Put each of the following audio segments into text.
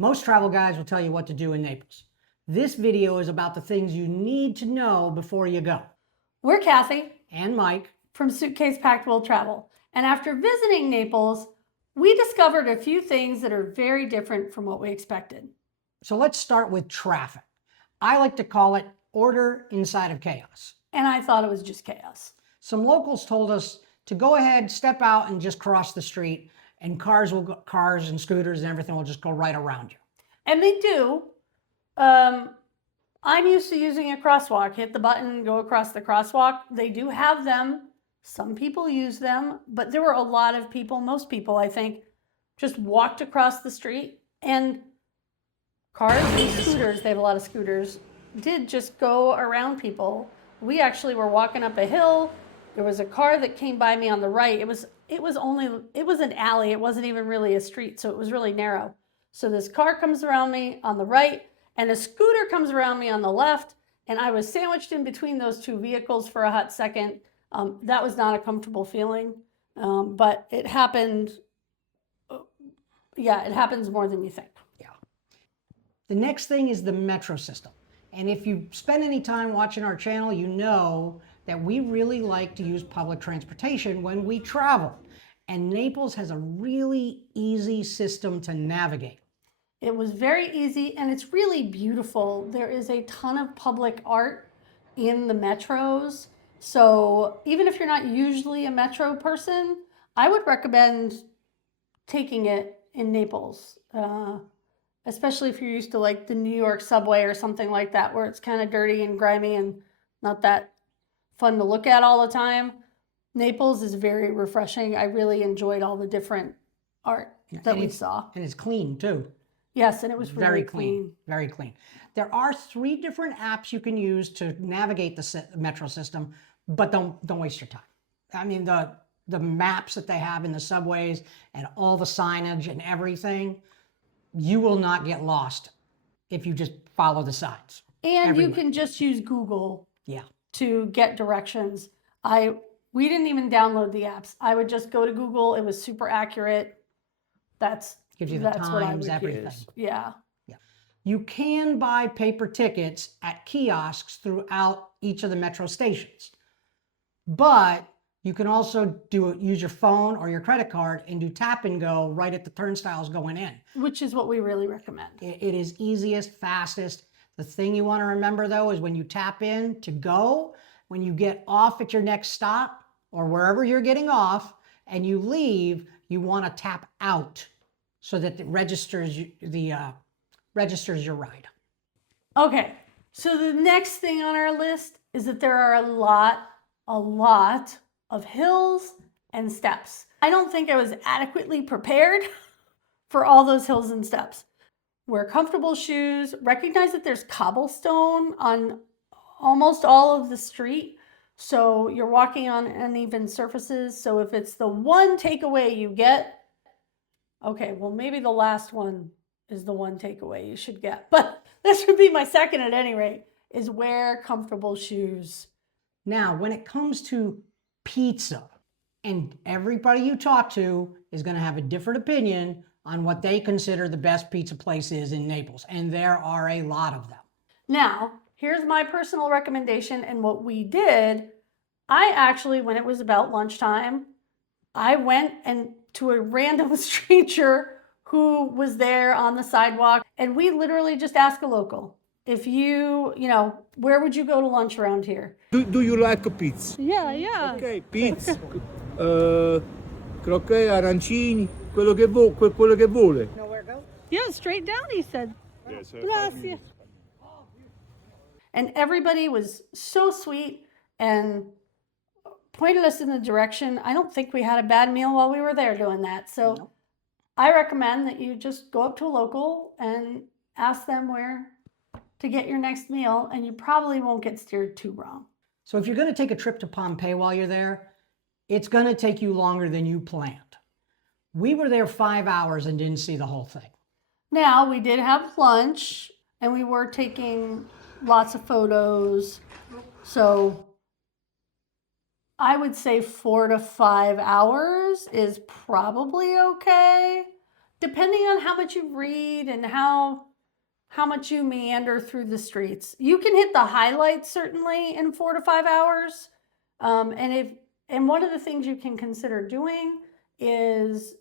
Most travel guides will tell you what to do in Naples. This video is about the things you need to know before you go. We're Kathy And Mike from Suitcase Packed Will Travel. And after visiting Naples, we discovered a few things that are very different from what we expected. So let's start with traffic. I like to call it order inside of chaos. And I thought it was just chaos. Some locals told us to go ahead, step out and just cross the street, and cars and scooters and everything will just go right around you. And they do. I'm used to using a crosswalk. Hit the button, go across the crosswalk. They do have them. Some people use them, but there were a lot of people, most people I think, just walked across the street, and cars and scooters, they have a lot of scooters, did just go around people. We actually were walking up a hill. There was a car that came by me on the right. It was an alley. It wasn't even really a street, so it was really narrow. So this car comes around me on the right, and a scooter comes around me on the left, and I was sandwiched in between those two vehicles for a hot second. That was not a comfortable feeling, but it happened. Yeah, it happens more than you think. Yeah. The next thing is the metro system. And if you spend any time watching our channel, you know that we really like to use public transportation when we travel. And Naples has a really easy system to navigate. It was very easy, and it's really beautiful. There is a ton of public art in the metros. So even if you're not usually a metro person, I would recommend taking it in Naples, especially if you're used to like the New York subway or something like that, where it's kind of dirty and grimy and not that fun to look at all the time. Naples is very refreshing. I really enjoyed all the different art that we saw. And it's clean too. Yes, and it was really very clean. Very clean. There are 3 different apps you can use to navigate the metro system, but don't waste your time. I mean, the maps that they have in the subways and all the signage and everything, you will not get lost if you just follow the signs. And you can just use Google to get directions. We didn't even download the apps. I would just go to Google. It was super accurate. Gives you the times, everything. Yeah. You can buy paper tickets at kiosks throughout each of the metro stations. But you can also use your phone or your credit card and do tap and go right at the turnstiles going in. Which is what we really recommend. It is easiest, fastest. The thing you want to remember though is when you tap in to go, when you get off at your next stop or wherever you're getting off and you leave, you want to tap out so that it registers your ride. Okay, so the next thing on our list is that there are a lot of hills and steps. I don't think I was adequately prepared for all those hills and steps. Wear comfortable shoes, recognize that there's cobblestone on almost all of the street, so you're walking on uneven surfaces. So if it's the one takeaway you get, okay, well maybe the last one is the one takeaway you should get, but this would be my second at any rate, is wear comfortable shoes. Now, when it comes to pizza, and everybody you talk to is going to have a different opinion on what they consider the best pizza place is in Naples, and there are a lot of them. Now, here's my personal recommendation and what we did. I actually, when it was about lunchtime, I went to a random stranger who was there on the sidewalk, and we literally just asked a local, if you where would you go to lunch around here? Do you like pizza? Yeah. Okay, pizza, crocchè, arancini, quello che vuole. Nowhere go? Yeah, straight down, he said. Yes, Gracias. And everybody was so sweet and pointed us in the direction. I don't think we had a bad meal while we were there doing that. So Nope. I recommend that you just go up to a local and ask them where to get your next meal, and you probably won't get steered too wrong. So if you're going to take a trip to Pompeii while you're there, it's going to take you longer than you planned. We were there 5 hours and didn't see the whole thing. Now, we did have lunch, and we were taking lots of photos. So I would say 4 to 5 hours is probably okay. depending on how much you read and how much you meander through the streets, you can hit the highlights certainly in 4 to 5 hours. And one of the things you can consider doing is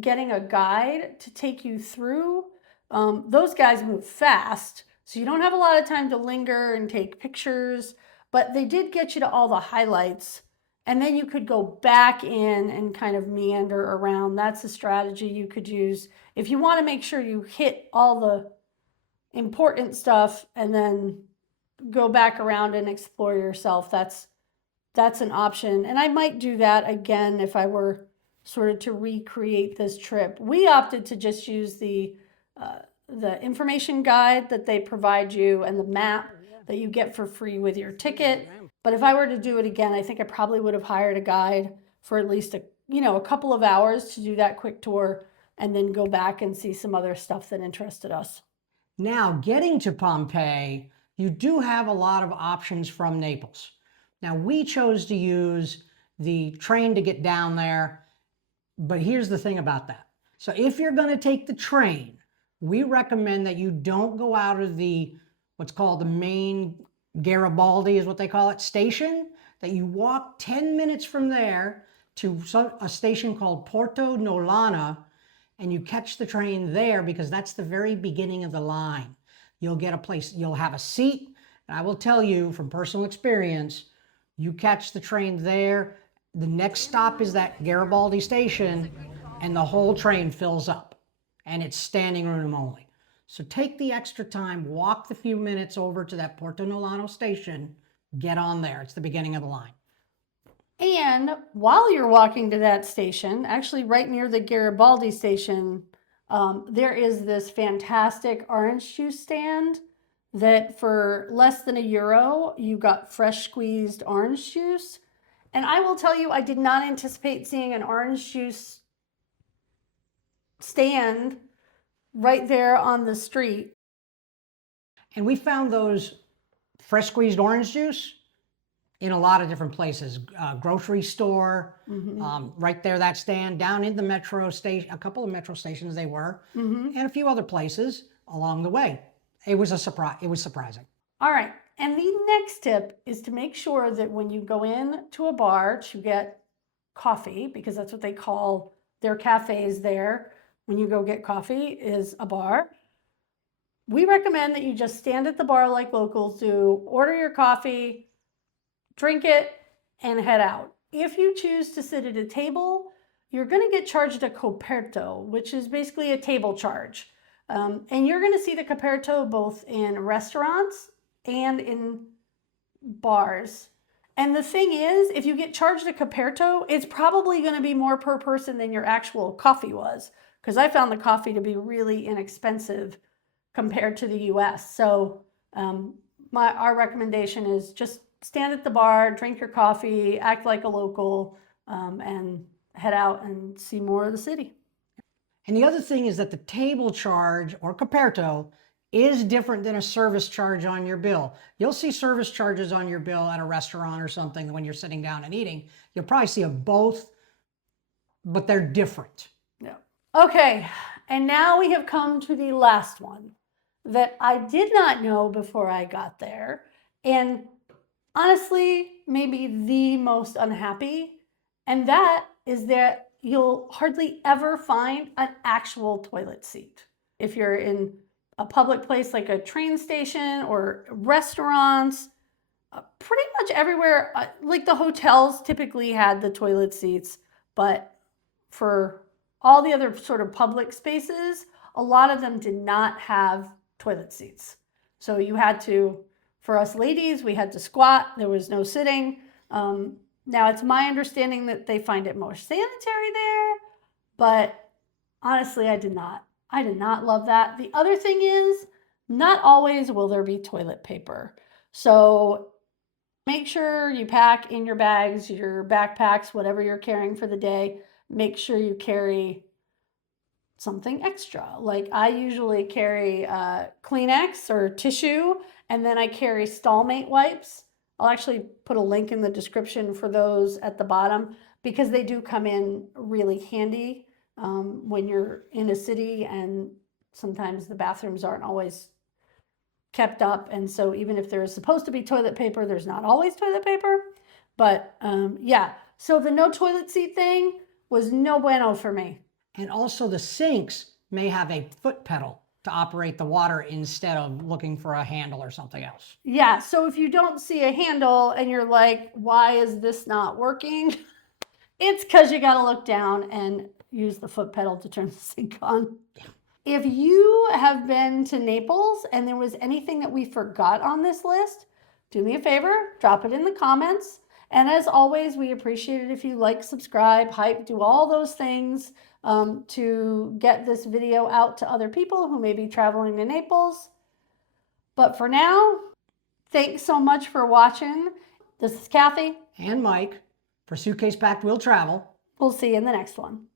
getting a guide to take you through. Those guys move fast, so you don't have a lot of time to linger and take pictures, but they did get you to all the highlights. And then you could go back in and kind of meander around. That's a strategy you could use if you want to make sure you hit all the important stuff and then go back around and explore yourself. That's an option. And I might do that again if I were sort of to recreate this trip. We opted to just use the information guide that they provide you and the map that you get for free with your ticket. But if I were to do it again, I think I probably would have hired a guide for at least a couple of hours to do that quick tour and then go back and see some other stuff that interested us. Now, getting to Pompeii, you do have a lot of options from Naples. Now, we chose to use the train to get down there, but here's the thing about that. So if you're going to take the train, we recommend that you don't go out of what's called the main Garibaldi is what they call it, station, that you walk 10 minutes from there to a station called Porto Nolana, and you catch the train there because that's the very beginning of the line. You'll get a place, you'll have a seat, and I will tell you from personal experience, you catch the train there, the next stop is that Garibaldi station, and the whole train fills up, and it's standing room only. So take the extra time, walk the few minutes over to that Porto Nolano station, get on there. It's the beginning of the line. And while you're walking to that station, actually right near the Garibaldi station, there is this fantastic orange juice stand that for less than €1, you got fresh squeezed orange juice. And I will tell you, I did not anticipate seeing an orange juice stand right there on the street. And we found those fresh squeezed orange juice in a lot of different places. Grocery store, right there, that stand, down in the metro station, a couple of metro stations they were, and a few other places along the way. It was a surprise. It was surprising. All right. And the next tip is to make sure that when you go in to a bar to get coffee, because that's what they call their cafes there, when you go get coffee is a bar. We recommend that you just stand at the bar like locals do, order your coffee, drink it, and head out. If you choose to sit at a table, you're going to get charged a coperto, which is basically a table charge. And you're going to see the coperto both in restaurants and in bars. And the thing is, if you get charged a coperto, it's probably going to be more per person than your actual coffee was, because I found the coffee to be really inexpensive compared to the US. So our recommendation is just stand at the bar, drink your coffee, act like a local, and head out and see more of the city. And the other thing is that the table charge or coperto is different than a service charge on your bill. You'll see service charges on your bill at a restaurant or something when you're sitting down and eating. You'll probably see them both, but they're different. Yeah. Okay, and now we have come to the last one that I did not know before I got there. And honestly, maybe the most unhappy, and that is that you'll hardly ever find an actual toilet seat. If you're in a public place like a train station or restaurants, pretty much everywhere, like the hotels typically had the toilet seats, but for all the other sort of public spaces, a lot of them did not have toilet seats. So you had to, for us ladies, we had to squat. There was no sitting. Now, it's my understanding that they find it more sanitary there, but honestly, I did not love that. The other thing is, not always will there be toilet paper. So make sure you pack in your bags, your backpacks, whatever you're carrying for the day. Make sure you carry something extra. Like I usually carry Kleenex or tissue, and then I carry Stallmate wipes. I'll actually put a link in the description for those at the bottom because they do come in really handy when you're in a city, and sometimes the bathrooms aren't always kept up. And so even if there is supposed to be toilet paper, there's not always toilet paper. But yeah, so the no toilet seat thing was no bueno for me. And also the sinks may have a foot pedal to operate the water instead of looking for a handle or something else. Yeah, so if you don't see a handle and you're like, why is this not working? It's because you got to look down and use the foot pedal to turn the sink on. Yeah. If you have been to Naples and there was anything that we forgot on this list, do me a favor, drop it in the comments. And as always, we appreciate it if you like, subscribe, hype, do all those things to get this video out to other people who may be traveling to Naples. But for now, thanks so much for watching. This is Kathy. And Mike, for Suitcase Packed Will Travel. We'll see you in the next one.